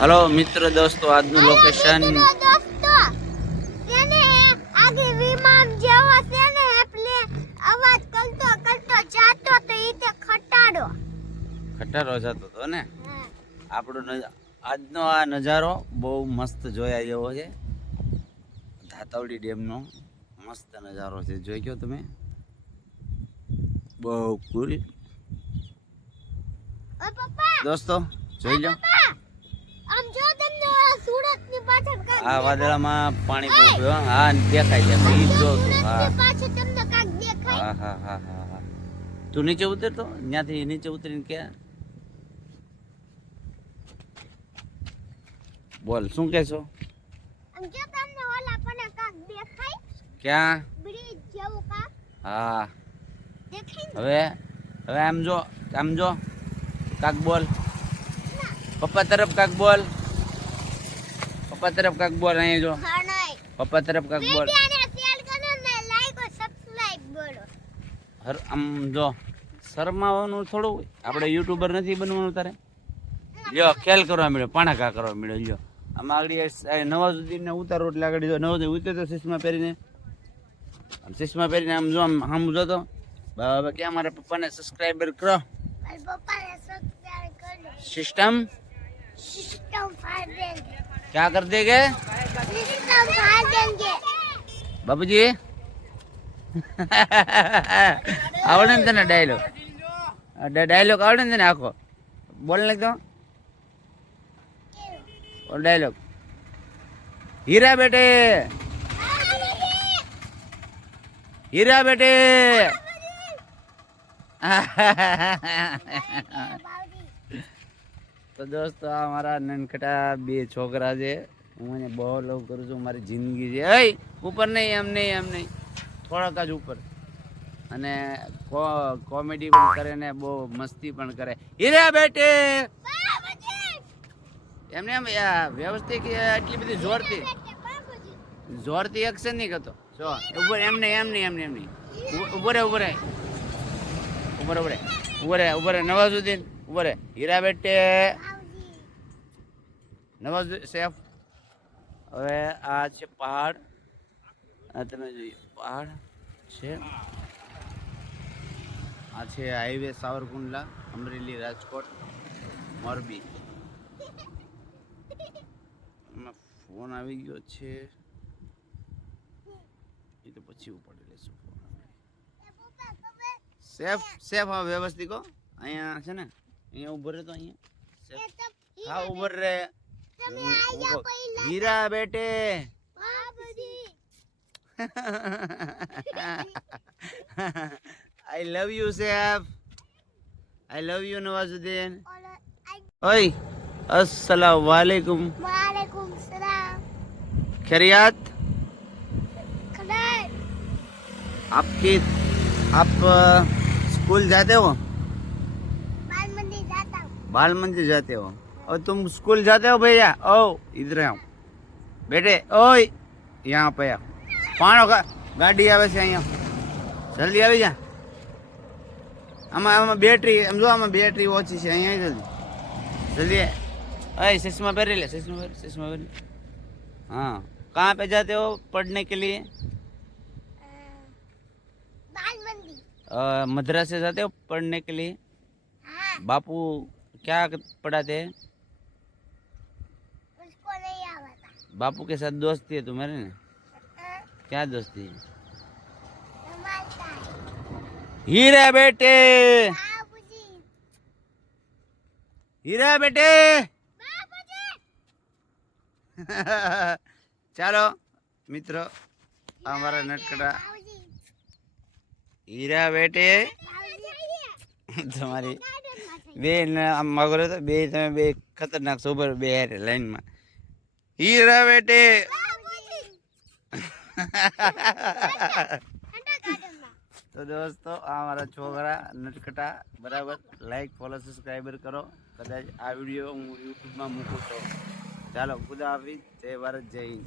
Hello मित्र दोस्तों આજનું location આગે વિમાન જેવો છે ને એટલે અવાજ કરતો જાતો તો ઈ તે ખટાડો જતો તો ને આપણો આજનો આ નજારો બહુ મસ્ત જોયા જેવો છે. ધાતવડી ડેમનો મસ્ત નજારો છે, જોઈ ગયો તમે? બહુ કુલ દોસ્તો, જોઈ લો. આમ જો તમને સુરતની પાછળ આ વાદળામાં પાણી પહોંચ્યું. હા, દેખાય છે. ઈ જો તું. હા, પાછળ તમને કાક દેખાય. હા હા હા હા હા. તું નીચે ઉતર તો, ત્યાંથી નીચે ઉતરીને કે બોલ, શું કહેશો? આમ જો તમને ઓલા પણ કાક દેખાય. ક્યાં? બ્રિજ જેવું કાક હા દેખાય. હવે આમ જો કાક બોલ. પપ્પા તરફ કાક બોલ. પપ્પા તરફ કાક બોલ. અહીંયા જો હા નહીં. પપ્પા તરફ કાક બોલ. વિડિયોને શેર કરો ને લાઈક और સબસ્ક્રાઇબ બોલો. આમ જો શરમાવાનું થોડું, આપણે યુટ્યુબર નથી બનવાનું તારે. લ્યો ખેલ કરવા મળ્યો, પાણાકા કરવા મળ્યો. લ્યો આમાં આગળ નવાઝુદ્દીન ને ઉતારો એટલે આગળ જો નવાઝુદ્દીન ઉતરે તો ચશ્મા પહેરીને આમ જો આમ જોતો બાબા કે મારા પપ્પાને સબસ્ક્રાઇબર કરો. મારા પપ્પાને સબસ્ક્રાઇબ કરો. सिस्टम फाड़ देंगे. क्या कर देंगे सिस्टम फाड़ देंगे. बाबूजी? आवड़े ने तने डायलॉग आवड़े ने तने आखो बोलने दो. और डायलॉग हीरा बेटे, हीरा बेटे. તો દોસ્તો આ મારા નનખટા બે છોકરા છે. હું એને બહુ લવ કરું છું, મારી જિંદગી છે. એ ઉપર નહીં, એમ નહીં થોડાક જ ઉપર. અને કોમેડી પણ કરે ને બહુ મસ્તી પણ કરે. હીરા બેટે એમને એમ વ્યવસ્થિત એટલી બધી જોરથી એક્શન નહીં કરતો. જો ઉપર એમ નહીં ઉભરે નવાઝુદ્દીન ઉભરે. હીરા બેટે નવાઝ સેફ. હવે આ છે પહાડ, આ તમે જોઈએ પહાડ છે. આ છે હાઈવે સાવરકુંડલા, અમરેલી, રાજકોટ, મોરબી. એમાં ફોન આવી ગયો છે, એ તો પછી ઉપાડી લેશું ફોન. સેફ હા વ્યવસ્થિત કહો. અહીંયા છે ને, અહીંયા ઉભો રહે તો અહીંયા હા ઉભો રહે. હીરા બેટે I love you Saif. I love you Nawazuddin. ઓય अस्सलाम वालेकुम. वालेकुम सलाम. खैरियत? खैर. आप स्कूल जाते हो? बाल मंदिर जाते हो? और तुम स्कूल जाते हो भैया? ओ इधर आओ बेटे. ओए यहाँ पे आओ. पानो का गाड़ी आवे છે અહીંયા, જલ્દી આવી જા. આમાં બેટરી એમ જો, આમાં બેટરી ઓછી છે. અહીંયા जल्दी. अरे चश्मा पहन ले, चश्मा पहन. हाँ, कहाँ पे जाते हो पढ़ने के लिए? बाल मंदिर. मद्रासे जाते हो पढ़ने के लिए? हाँ. बापू क्या पढ़ाते हैं? उसको नहीं आता. बापू के साथ दोस्ती है तुम्हारे ने? क्या दोस्ती है? हीरा बेटे, हीरा बेटे. ચાલો મિત્રો, અમારા નટકડા હીરા બેટે તમારી બે આમ માગો તો બે તમે બે ખતરનાક સોબર બે લાઈનમાં. હીરા બેટે તો દોસ્તો આ મારા છોકરા નટકટા બરાબર. લાઈક ફોલો સબસ્ક્રાઈબર કરો. કદાચ આ વિડીયો હું યુટ્યુબમાં મૂકું તો ચાલો ખુદા હાફિઝ. જય ભારત, જય હિન્દ.